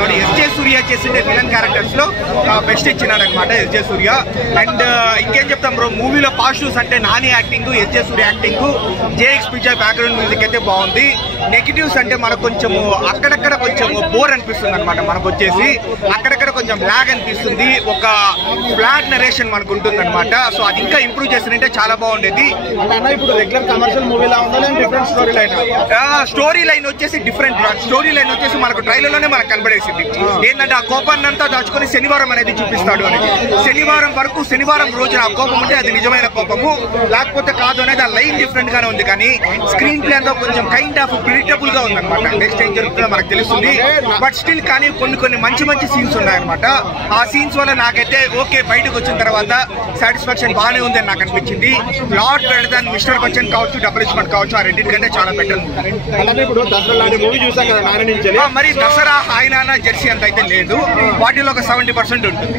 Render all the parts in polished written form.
చేస్తున్నాడు. ఎస్జే సూర్య చేసిండే villain characters లో బెస్ట్ ఇచ్చినాడు అనమాట ఎస్జే సూర్య. అండ్ ఇంకేం చెప్తాం బ్రో, మూవీలో పాజిటివ్స్ అంటే Nani acting, SJ Suryah acting, Jakes picture background music అయితే బాగుంది. నెగిటివ్స్ అంటే మనకు కొంచెము అక్కడక్కడ కొంచెం బోర్ అనిపిస్తుంది అనమాట. మనకు వచ్చేసి అక్కడక్కడ కొంచెం లాగ్ అనిపిస్తుంది, ఒక ఫ్లాట్ నరేషన్ మనకు ఉంటుంది అనమాట. సో అది ఇంకా ఇంప్రూవ్ చేస్తుంటే చాలా బాగుండేది. ఇప్పుడు రెగ్యులర్ కమర్షియల్ మూవీలా ఉందా different story line? Story line వచ్చేసి డిఫరెంట్. స్టోరీ లైన్ వచ్చేసి మనకు ట్రైలర్ లోనే మనకు కనబడేసింది ఏంటంటే ఆ కోపాన్ని అంతా దాచుకొని శనివారం అనేది చూపిస్తాడు అని. శనివారం వరకు, శనివారం రోజున ఆ కోపం ఉంటే అది నిజమైన కోపము, లేకపోతే కాదు అనేది ఆ లైన్ డిఫరెంట్ గానే ఉంది. కానీ స్క్రీన్ ప్లే అంతా కొంచెం కైండ్ ఆఫ్ ప్రిడిక్టబుల్ గా ఉందన్నమాట. నెక్స్ట్ ఏం జరుగుతుందో మనకు తెలుస్తుంది. బట్ స్టిల్ కానీ కొన్ని మంచి సీన్స్ ఉన్నాయన్నమాట. ఆ సీన్స్ వల్ల నాకైతే ఓకే, బయటకు వచ్చిన తర్వాత సాటిస్ఫాక్షన్ బాగానే ఉంది అని నాకు అనిపించింది. Lot better than mister Bachchan కావచ్చు, డబుల్ ఇస్మెంట్ కావచ్చు, ఆ రెండింటికంటే చాలా బెటర్. ఇప్పుడు దసరా మూవీ చూసాం కదా నాని నుంచి. మరి దసరా హాయినానా జెర్సీ అంత అయితే లేదు, వాటిలో ఒక 70% ఉంటుంది.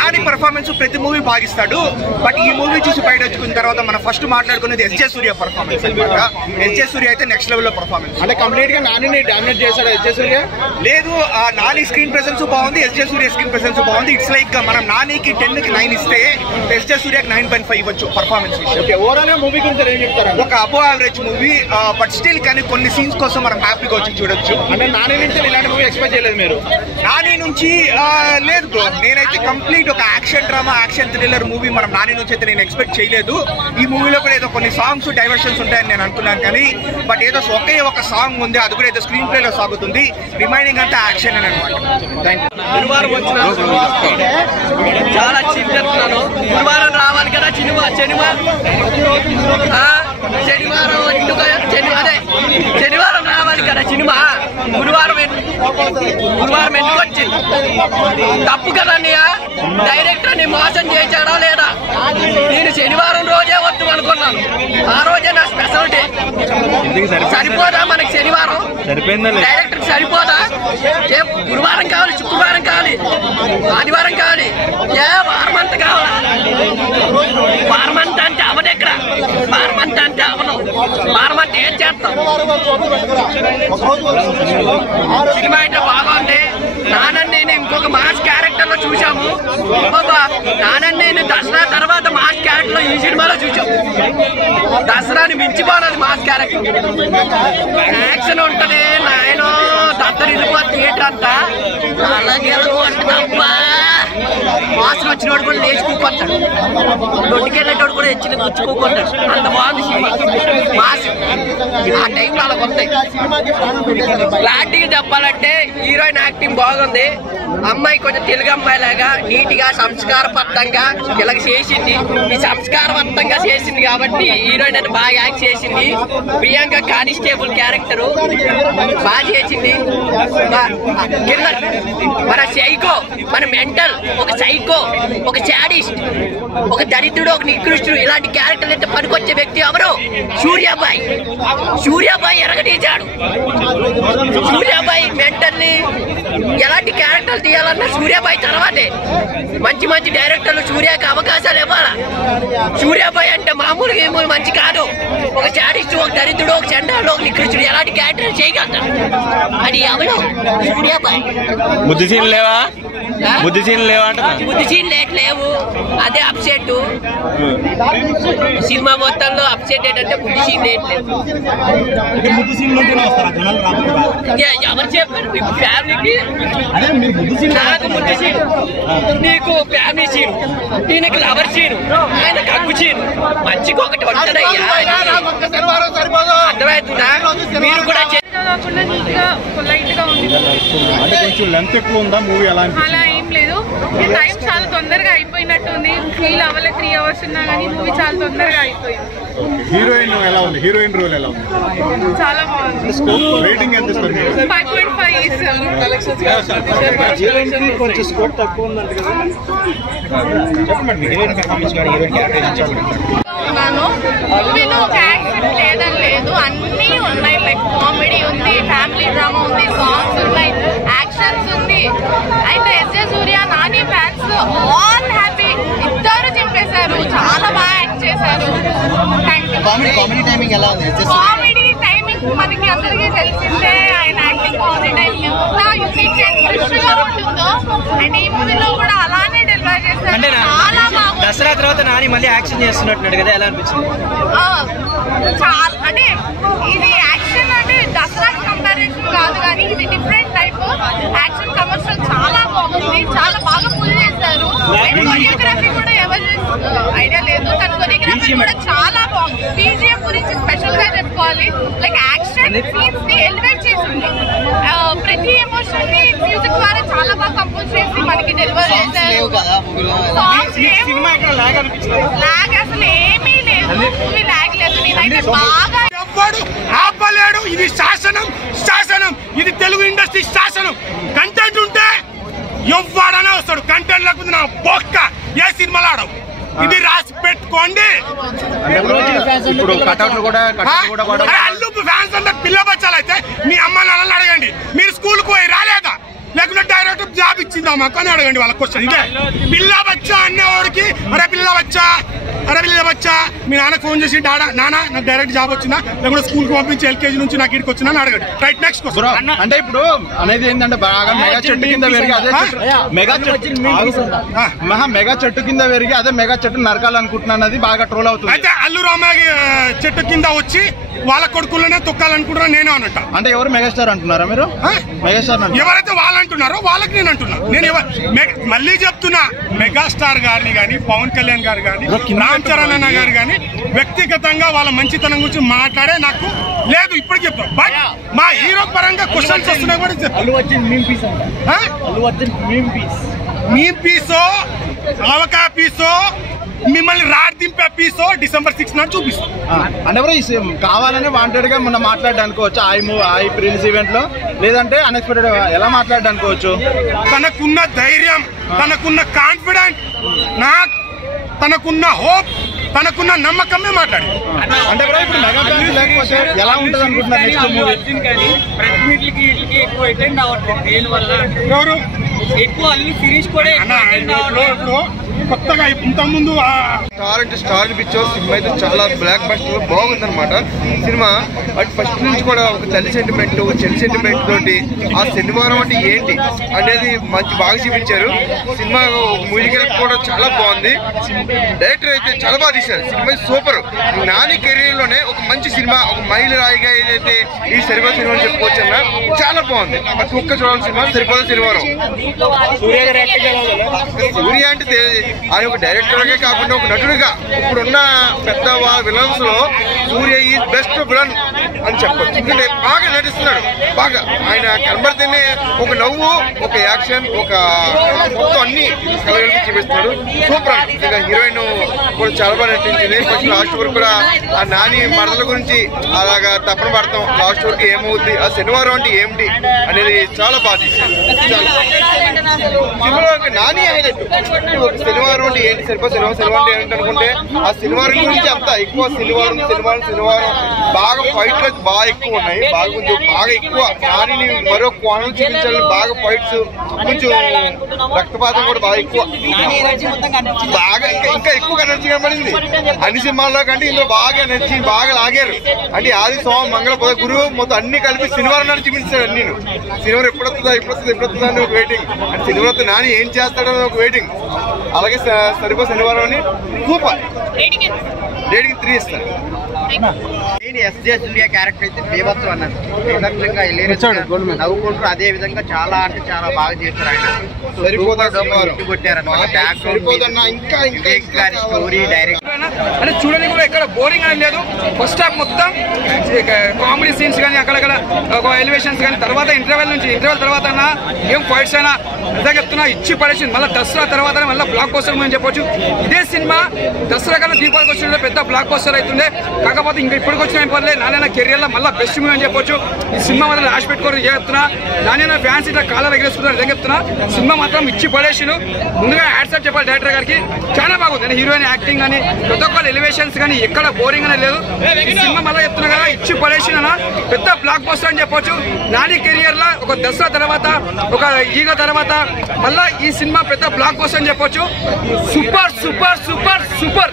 నాని పర్ఫార్మెన్స్ ప్రతి మూవీ బాగిస్తాడు. బట్ ఈ మూవీ చూసి బయట వచ్చుకున్న తర్వాత మనం ఫస్ట్ మాట్లాడుకునేది ఎస్జే సూర్య పర్ఫార్మెన్స్ అనమాట. ఎస్జే సూర్య అయితే నెక్స్ట్ లెవెల్ లో పర్ఫార్మెన్స్. అంటే కంప్లీట్ గా నాని డామినేట్ చేశాడు ఎస్జే సూర్య? లేదు, ఆ నాని స్క్రీన్ ప్రెసెన్స్ బాగుంది, ఎస్జే సూర్య స్క్రీన్ ప్రెసెన్స్ బాగుంది. ఇట్స్ లైక్ మనం నానికి 10కి 9 ఇస్తే ఎస్జే సూర్యకి 9.5 ఇవ్వచ్చు పర్ఫార్మెన్స్ విషయం. ఓవరాల్ మూవీ గురించి ఏం చెప్తారు? ఒక above average movie, but still కానీ కొన్ని సీన్స్ కోసం మనం హ్యాపీగా వచ్చి చూడొచ్చు. అంటే నాని నుంచి ఇలాంటి మూవీ ఎక్స్పెక్ట్ చేయలేదు మీరు? నాని నుంచి లేదు బ్రో, నేనైతే కంప్లీట్ ఒక action drama, action thriller movie మనం నాని నుంచి అయితే నేను ఎక్స్పెక్ట్ చేయలేదు. ఈ మూవీలో కూడా ఏదో కొన్ని సాంగ్స్ డైవర్షన్స్ ఉంటాయని నేను అనుకున్నాను, కానీ బట్ ఏదో ఒకే ఒక సాంగ్ ఉంది, అది కూడా ఏదో స్క్రీన్ ప్లే లో సాగుతుంది. రిమైనింగ్ అంతా యాక్షన్ అని అనమాట. గురువారం వచ్చిన చాలా చెప్తున్నాను, గురువారం రావాలి కదా శనివారం రావాలి కదా సినిమా. గురువారం ఎందుకు వచ్చింది? తప్పు కదా అన్నయ్య, డైరెక్టర్ ని మోసం చేశాడా లేదా? నేను శనివారం రోజే వద్దు అనుకున్నాను, ఆ రోజే నా స్పెషాలిటీ. సరిపోదా మనకి శనివారం? డైరెక్టర్ సరిపోదా? గురువారం కావాలి, శుక్రవారం కావాలి, ఆదివారం కావాలి, వారం అంతా కావాలా? వారం అంతా అంటే అవదు, ఎక్కడ వారం అంతా అంటే అవను. వారం అంటే ఏం చేస్తాం? సినిమా అయితే బాగుంది. నానని నేను ఇంకొక మాస్ క్యారెక్టర్ లో చూసాము. నానని నేను దసరా తర్వాత మాస్ క్యారెక్టర్ లో ఈ సినిమాలో చూసాము. దసరాని మించిపోనది మాస్ క్యారెక్టర్. యాక్షన్ ఉంటది, నాయన దద్దరిల్లిపో థియేటర్ అంతా. అలాగే మాస్టర్ వచ్చినోడు కూడా లేచి కూకొస్తాడు, దొడ్డుకెళ్ళేటోడు కూడా వచ్చి కూకొస్తాడు. అంత బాగుంది సినిమా. మాస్ ఆ టైంలో అలా వస్తాయి. క్లారిటీగా చెప్పాలంటే హీరోయిన్ యాక్టింగ్ బాగుంది. అమ్మాయి కొంచెం తెలుగు అమ్మాయి లాగా నీట్ గా సంస్కారబద్ధంగా ఇలాగ చేసింది. ఈ సంస్కారవంతంగా చేసింది కాబట్టి హీరోయిన్ అని బాగా యాక్ట్ చేసింది. ప్రియాంక కానిస్టేబుల్ క్యారెక్టర్ బాగా చేసింది. మన సైకో, మన మెంటల్, ఒక సైకో, ఒక శాడిస్ట్, ఒక దరిద్రుడు, ఒక నికృష్టుడు, ఇలాంటి క్యారెక్టర్లు అయితే పనికొచ్చే వ్యక్తి ఎవరు? సూర్యాబాయ్ ఎరగదీశాడు. సూర్యాబాయ్ మెంటల్ ని ఎలాంటి క్యారెక్టర్లు తీయాలన్నా సూర్యాబాయ్ తర్వాతే. మంచి డైరెక్టర్లు సూర్యకి అవకాశాలు ఇవ్వాలా. సూర్యాబాయ్ అంటే మామూలుగా మంచి కాదు. ఒక శాడిస్ట్, ఒక దరిద్రుడు, ఒక చండాలు, ఒక నికృష్టుడు ఎలాంటి క్యారెక్టర్ చేయగలుగుతాడు. అది ఎవరు? సూర్యాబాయ్. బుద్ధి సీన్ లేవా? బుద్ధి సీన్ లేవు. అదే అప్సెట్. సినిమా మొత్తంలో అప్సెట్ ఏంటంటే బుద్ధి సీన్ లేదు. ఎవరు చెప్పారు మీకు ఫ్యామిలీకి? నాకు బుద్ధి సీన్, నీకు ఫ్యామిలీ సీన్, ఈయనకి లవర్ సీన్, ఆయనకు అగ్గు సీన్. మంచిగా ఒకటి వస్తుందయ్యా, అర్థమవుతుందా? మీరు కూడా అలా ఏం లేదు. టైం చాలా తొందరగా అయిపోయినట్టుంది. ఫీల్ అవ్వలేదు 3 hours ఉన్నా కానీ మూవీ చాలా తొందరగా అయిపోయింది. హీరోయిన్ ఎలా ఉంది? హీరోయిన్ రోల్ ఎలా ఉంది? చాలా బాగుంది. రేటింగ్ ఎంత ఇస్తారు? 5.5 ఇస్తాను. కొంచెం స్కోప్ తక్కువ ఉందంట కదా, చెప్పండి. హీరోయిన్ పర్ఫార్మెన్స్ కానీ హీరోయిన్ క్యారెక్టర్ మూవీలో యాక్షన్ లేదని లేదు, అన్నీ ఉన్నాయి. లైక్ కామెడీ ఉంది, ఫ్యామిలీ డ్రామా ఉంది, సాంగ్స్ ఉన్నాయి, యాక్షన్స్ ఉంది. అయితే ఎస్జే సూర్య నాని ఫ్యాన్స్ ఆల్ హ్యాపీ. ఇద్దరు చింపేశారు, చాలా బాగా యాక్ట్ చేశారు. కామెడీ టైమింగ్ మనకి అందరికీ తెలిసిందే ఆయన యాక్టింగ్ కామెడీ టైం ఎంత యూనిక్ అండ్ ఫ్రెష్ గా ఉంటుందో అండ్ ఈ మూవీలో కూడా అలానే డెలివర్ చేస్తారు. చాలా బాగుంది. దసరా తర్వాత నాని మళ్ళీ యాక్షన్ చేస్తున్నట్టున్నాడు కదా, ఎలా అనిపించింది? చాలా అంటే ఇది యాక్షన్ అంటే దసరా కంపారిజన్ కాదు కానీ ఇది డిఫరెంట్ టైప్ యాక్షన్ కమర్షియల్. చాలా బాగుంది, చాలా బాగా ఫుల్ చేశారు. అండ్ కొరియోగ్రఫీ కూడా ఎవరు ఐడియా లేదు, కానీ కొరియోగ్రఫీ కూడా చాలా బాగుంది. బీజిఎం గురించి స్పెషల్ గా చెప్పుకోవాలి. లైక్ యాక్షన్ సీన్స్ ని ఎలివేట్ చేసింది. ప్రతి ఎమోషన్ ని మ్యూజిక్ ద్వారా చాలా బాగా కంపోజ్ చేసి మనకి డెలివర్ చేశారు. సాంగ్స్ లాగ్ అసలు ఏమీ లేదు, మూవీ లాగ్ లేదు. నేనైతే బాగా ఎవ్వడు ఆపలేడు. ఇది శాసనం, శాసనం. ఇది తెలుగు ఇండస్ట్రీ శాసనం. కంటెంట్ ఉంటే ఎవ్వడనే వస్తాడు. కంటెంట్ లేకపోతే నా బొక్క ఏ సినిమాలు ఆడవు. ఇది రాసి పెట్టుకోండి. ఇప్పుడు కటౌట్లు కూడా అల్లు ఫ్యాన్స్ అంతా పిల్ల బచ్చాలు అయితే మీ అమ్మ నాన్నని అడగండి. మీరు స్కూల్కి పోయి రాలేదా, లేకుంటే డైరెక్ట్ జాబ్ ఇచ్చిందా మాకు అని అడగండి వాళ్ళ క్వశ్చన్. ఇదే పిల్ల బచ్చా అన్నవాడికి అరే పిల్ల బచ్చా, అరే పిల్ల బచ్చా మీ నాన్నకు ఫోన్ చేసి డాడా నాన్న నాకు డైరెక్ట్ జాబ్ వచ్చిందా, లేకుంటే స్కూల్కి పంపించి ఎల్కేజీ నుంచి నాకు ఇక్కడికి వచ్చిందా అని అడగండి. Right, next question. అంటే ఇప్పుడు అనేది ఏంటంటే బాగా మెగా చెట్టు కింద పెరిగి అదే మెగా చెట్టు కింద పెరిగి అదే మెగా చెట్టు నరకాలనుకుంటున్నాను, అది బాగా ట్రోల్ అవుతుంది. అయితే అల్లు రామయ్య చెట్టు కింద వచ్చి వాళ్ళ కొడుకులనే తొక్కాలనుకుంటున్నా నేను అన్నట్ట. అంటే ఎవరు మెగాస్టార్ అంటున్నారా మీరు? మెగాస్టార్ ఎవరైతే వాళ్ళు అంటున్నారో వాళ్ళకి నేను అంటున్నా. నేను మళ్ళీ చెప్తున్నా, మెగాస్టార్ గారిని కానీ పవన్ కళ్యాణ్ గారు కానీ రామ్ చరణ్ అన్న గారు కానీ వ్యక్తిగతంగా వాళ్ళ మంచితనం గురించి మాట్లాడే నాకు లేదు ఇప్పటికి చెప్తాం. బట్ మా హీరో పరంగా క్వశ్చన్స్ వస్తున్నాయి కూడా చెప్తాం. మీమ్ పీసో, ఆవకాయ పీసో, మిమ్మల్ని రాడ్ దింపే పీసో December 6 నాడు చూపిస్తాం. అంటే కావాలని వాంటెడ్ గా మనం మాట్లాడడానికి ఐ ప్రిన్స్ ఈవెంట్ లో, లేదంటే అన్ఎక్స్పెక్టెడ్ ఎలా మాట్లాడడానికి? తనకున్న ధైర్యం, తనకున్న కాన్ఫిడెంట్, తనకున్న హోప్, తనకున్న నమ్మకమే మాట్లాడి. అంటే ఇప్పుడు మెగా ఫ్యాన్స్ లేకపోతే ఎలా ఉంటుంది అనుకుంటున్నారు నెక్స్ట్ మూవీ? ఎవరు ఎక్కువ అల్లు శిరీష్ కూడా ఇప్పుడు కొత్తగా ఇంతకుముందు స్టార్ పిక్చర్ సినిమా అయితే చాలా బ్లాక్ బస్టర్ బాగుంది అనమాట సినిమా. బట్ ఫస్ట్ నుంచి కూడా ఒక తల్లి సెంటిమెంట్, చెల్లి సెంటిమెంట్ తోటి ఆ శనివారం అంటే ఏంటి అనేది మంచి బాగా చూపించారు. సినిమా మ్యూజిక్ కూడా చాలా బాగుంది. డైరెక్టర్ అయితే చాలా బాగా తీశారు. Cinema super. నాని కెరీర్ లోనే ఒక మంచి సినిమా, ఒక మైలు రాయిగా ఏదైతే ఈ సరిపోత సినిమా చెప్పుకోవచ్చు అన్న, చాలా బాగుంది. ప్రతి ఒక్క చూడాల్సిన సినిమా సరిపోత శనివారం. సూర్య అంటే ఆయన ఒక డైరెక్టర్ గా కాకుండా ఒక నటుడిగా ఇప్పుడున్న పెద్ద విలన్స్ లో సూర్య ఈ బెస్ట్ విలన్ అని చెప్పచ్చు. ఎందుకంటే బాగా నటిస్తున్నాడు. బాగా ఆయన కనబడితేనే ఒక నవ్వు, ఒక యాక్షన్, ఒక మొత్తం అన్ని కలగలిపి చూపిస్తున్నాడు. సూపర్. ఇంకా హీరోయిన్ కూడా చాలా బాగా నటించింది. ఫస్ట్ లాస్ట్ వరకు కూడా ఆ నాని మరదల గురించి అలాగా తప్పన పడతాం. లాస్ట్ వరకు ఏమవుద్ది, ఆ శనివారం అంటే ఏమిటి అనేది చాలా బాగా తీశారు. నాని హైలైట్. శనివారం అంటే ఏంటి, శనివారం అంటే ఏంటి అనుకుంటే ఆ శనివారం గురించి అంతా ఎక్కువ శనివారం బాగా ఫైట్లు అయితే బాగా ఎక్కువ ఉన్నాయి. బాగా ఎక్కువ నాని మరో కోణం చూపించాలని బాగా ఫైట్స్, కొంచెం రక్తపాతం కూడా బాగా ఎక్కువ, బాగా ఇంకా ఎక్కువ ఎనర్జీ కనబడింది. అన్ని సినిమాల్లో కంటే ఇందులో బాగా ఎనర్జీ బాగా లాగారు. అంటే ఆది సోమ మంగళ బుధ గురువు మొత్తం అన్ని కలిపి శనివారం నాడు చూపించాడు. అన్ని శనివారం ఎప్పుడొస్తుందా అని ఒక వెయిటింగ్. అంటే శనివారం నాని ఏం చేస్తాడని ఒక వెయిటింగ్. అలాగే సరిపో శనివారం అని సూపర్. రేటింగ్ 3 ఇస్తాను. ఎస్జే సూర్య క్యారెక్టర్ అయితే బీభత్సం అన్నారు. నవ్వుకుంటారు. అదే విధంగా చాలా అంటే చాలా బాగా చేశారు. ఆయన స్టోరీ డైరెక్ట్ అంటే చూడని కూడా ఎక్కడ బోరింగ్ అని లేదు. ఫస్ట్ హాఫ్ మొత్తం కామెడీ సీన్స్ కానీ అక్కడక్కడ ఎలివేషన్స్ కానీ, తర్వాత ఇంటర్వెల్ తర్వాత ఏం ఫైట్స్ అయినా నిజంగా చెప్తున్నా ఇచ్చి పడేసింది. మళ్ళీ దసరా తర్వాత మళ్ళీ బ్లాక్ బస్టర్ అని చెప్పొచ్చు. ఇదే సినిమా దసరా కన్నా దీపావళికి వచ్చిన పెద్ద బ్లాక్ బస్టర్ అవుతుండే. కాకపోతే ఇంకా ఇప్పటికి వచ్చిన ఏం పర్లేదు, నాన్న కెరియర్లో మళ్ళీ బెస్ట్ మూవీ అని చెప్పొచ్చు. ఈ సినిమా మాత్రం రాసి పెట్టుకోని చెప్తున్నా. నాన్న ఫ్యాన్స్ ఇట్లా కాలర్ ఎగరేసుకున్నారు. నిజంగా చెప్తున్నా సినిమా మాత్రం ఇచ్చి పడేసిను. ముందుగా యాడ్సప్ చెప్పాలి డైరెక్టర్ గారికి, చాలా బాగుంది. హీరోయిన్ యాక్టింగ్ కానీ, ప్రతి ఒక్క ఎలివేషన్స్ కానీ ఎక్కడ బోరింగ్ అనేది లేదు. ఈ సినిమా మళ్ళీ చెప్తున్నా కదా, ఇచ్చి పడేసిన పెద్ద బ్లాక్ బస్టర్ అని చెప్పొచ్చు. నాని కెరియర్ లో ఒక దసరా తర్వాత, ఒక ఈగ తర్వాత మళ్ళా ఈ సినిమా పెద్ద బ్లాక్ బస్టర్ అని చెప్పొచ్చు. Super super super super.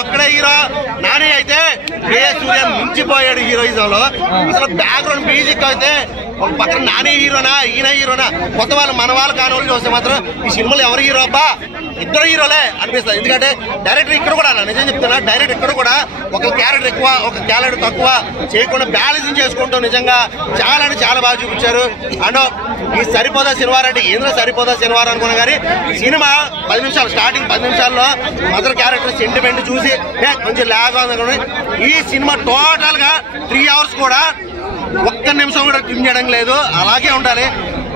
ఒక్కడే హీరో నాని అయితే సూర్య మించిపోయాడు హీరోయిజంలో. అసలు బ్యాక్గ్రౌండ్ మ్యూజిక్ అయితే ఒక పక్కన నాని హీరోనా ఈయన హీరోనా కొత్త వాళ్ళు మన వాళ్ళు కాని వాళ్ళు చూస్తే మాత్రం ఈ సినిమాలో ఎవరు హీరో అబ్బా ఇద్దరు హీరోలే అనిపిస్తుంది. ఎందుకంటే డైరెక్టర్ ఇక్కడ కూడా నిజం చెప్తున్నా డైరెక్టర్ ఇక్కడ కూడా ఒక క్యారెక్టర్ ఎక్కువ ఒక క్యారెక్టర్ తక్కువ చేయకుండా బ్యాలెన్సింగ్ చేసుకుంటూ నిజంగా చాలా అంటే చాలా బాగా చూపించారు. అండ్ ఈ సరిపోదా శనివారం అంటే ఏంద్ర సరిపోదా శనివారం అనుకున్నా కానీ సినిమా 10 నిమిషాలు స్టార్టింగ్ 10 నిమిషాల్లో మదర్ క్యారెక్టర్ సెంటిమెంట్ చూసి కొంచెం లాగ్ ఉంది. ఈ సినిమా టోటల్ గా 3 అవర్స్ కూడా ఒక్క నిమిషం కూడా ట్రిమ్ చేయడం లేదు. అలాగే ఉండాలి.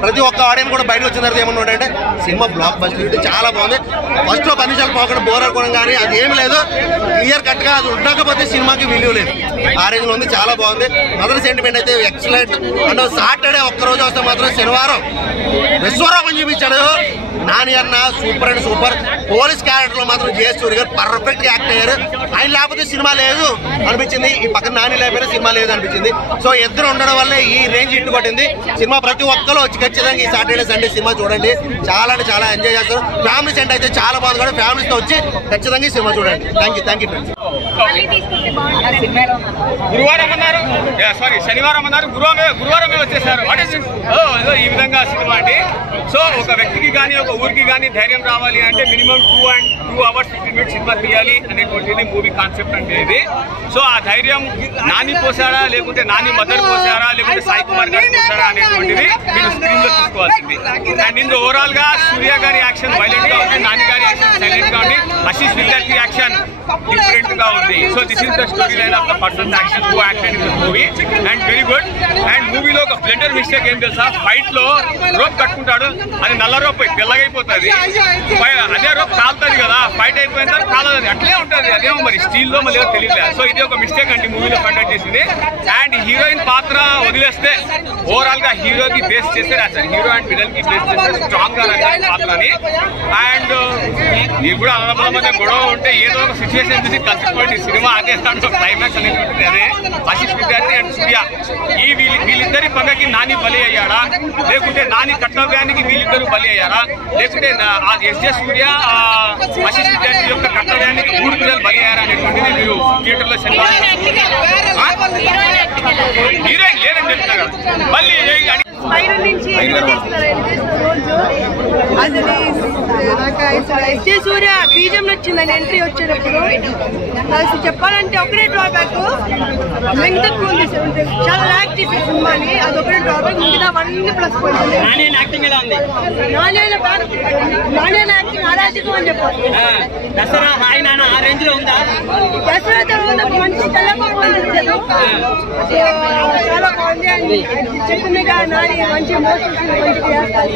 ప్రతి ఒక్క ఆడియన్స్ కూడా బయటకు వచ్చిన తర్వాత ఏమన్నా అంటే సినిమా బ్లాక్ బస్టర్ చాలా బాగుంది. ఫస్ట్ లో 10 నిమిషాలు పోకుండా బోర్ అనుకోవడం కానీ అది ఏమి లేదు. క్లియర్ కట్ గా అది ఉండకపోతే సినిమాకి విలువ లేదు. ఆ రేంజ్ లో ఉంది. చాలా బాగుంది. మదర్ సెంటిమెంట్ అయితే ఎక్సలెంట్. అండ్ సాటర్డే ఒక్కరోజు వస్తే మాత్రం శనివారం విశ్వరూపం చూపించాడు నాని అన్న. Super and super. Police character లో మాత్రం జేఎస్ సూర్య గారు పర్ఫెక్ట్ యాక్ట్ అయ్యారు. ఆయన లేకపోతే సినిమా లేదు అనిపించింది. ఈ పక్కన నాని లేకపోయినా సినిమా లేదు అనిపించింది. సో ఇద్దరు ఉండడం వల్లే ఈ రేంజ్ ఇట్టు కొట్టింది సినిమా. ప్రతి ఒక్కరు వచ్చి ఖచ్చితంగా ఈ సాటర్డే సండే సినిమా చూడండి. చాలా అంటే చాలా ఎంజాయ్ చేస్తారు. ఫ్యామిలీ సెంటర్ అయితే చాలా బాగుంది కూడా. ఫ్యామిలీతో వచ్చి ఖచ్చితంగా ఈ సినిమా చూడండి. Thank you friends. గురువారం అన్నారు, సారీ శనివారం అన్నారు, గురువారమే వచ్చేసారు. ఈ విధంగా సినిమా అండి. సో ఒక వ్యక్తికి కానీ ఒక ఊరికి కానీ ధైర్యం రావాలి అంటే మినిమం 2 hours 15 minutes సినిమా తీయాలి అనేటువంటిది మూవీ కాన్సెప్ట్ అంటే ఇది. సో ఆ ధైర్యం నాని పోసారా లేకుంటే నాని మదర్ పోసారా లేకుంటే సాయి కుమార్ గారు పోసారా అనేటువంటిది మీరు స్క్రీన్ లో చూసుకోవాల్సింది. అండ్ ఇందులో ఓవరాల్ గా సూర్య గారి యాక్షన్ వైలెంట్ గా ఉంది, నాని గారి యాక్షన్ సైలెంట్ గా ఉంది, ఆశీష్ విద్యార్థి యాక్షన్ డిఫరెంట్ గా ఉంది. So this is the story line of the persons action who acted in this movie and very good. And మూవీలో ఒక బ్లెండర్ మిస్టేక్ ఏం తెలుసా, ఫైట్ లో రోప్ కట్టుకుంటాడు, అది నల్ల రోప్ తెల్లగైపోతుంది, అదే రోప్ కాలుతుంది కదా, ఫైట్ అయిపోయిన తర్వాత కాలదు, అట్లే ఉంటుంది. అదేమో మరి స్టీల్ లో మళ్ళీ తెలియలేదు. సో ఇది ఒక మిస్టేక్ అండి మూవీలో కండక్ట్ చేసింది. అండ్ హీరోయిన్ పాత్ర వదిలేస్తే ఓవరాల్ గా హీరోకి బేస్ చేస్తే అసలు హీరో అండ్ విలన్ కి బేస్ చేస్తే స్ట్రాంగ్ గా పాత్రని. అండ్ ఇది కూడా అన్నదమ్ముల మధ్య గొడవ ఉంటే ఏదో ఒక సిచ్యువేషన్ చూసి కలిసిపోయింది సినిమా. అదే దాంట్లో క్లైమాక్స్ అనేటువంటిది అదే. ఆశీష్ విద్యార్థి అండ్ సూర్య ఈ వీళ్ళిద్దరి పగకి నాని బలి అయ్యాడా లేకుంటే నాని కర్తవ్యానికి వీళ్ళిద్దరూ బలి అయ్యారా లేకుంటే ఎస్జే సూర్య ఆశీష్ విద్యార్థి యొక్క కర్తవ్యానికి 3 పిల్లలు బలి అయ్యారా అనేటువంటిది మీరు థియేటర్ లో శనివారం హీరోయిన్ లేదని చెప్తున్నారు కదా. మళ్ళీ ఎస్జే సూర్య బీజం నచ్చిందని ఎంట్రీ వచ్చేటప్పుడు అసలు చెప్పాలంటే ఒకటే డ్రాబ్యాక్, లెంగ్త్ తక్కువ ఉంది, చాలా లాగ్ చేసే సినిమాని, అది ఒకటే డ్రాబ్యాక్. మిగతా 1 ప్లస్ పాయింట్. నాని యాక్టింగ్ అరాజకం అని చెప్పాలి. దసరా హాయ్ నాన్న ఆ రేంజ్ లో ఉందా? దసరా తర్వాత మంచి చాలా బాగుంది. చెట్టు మీద నాని మంచి మోసం మంచి చేస్తారు.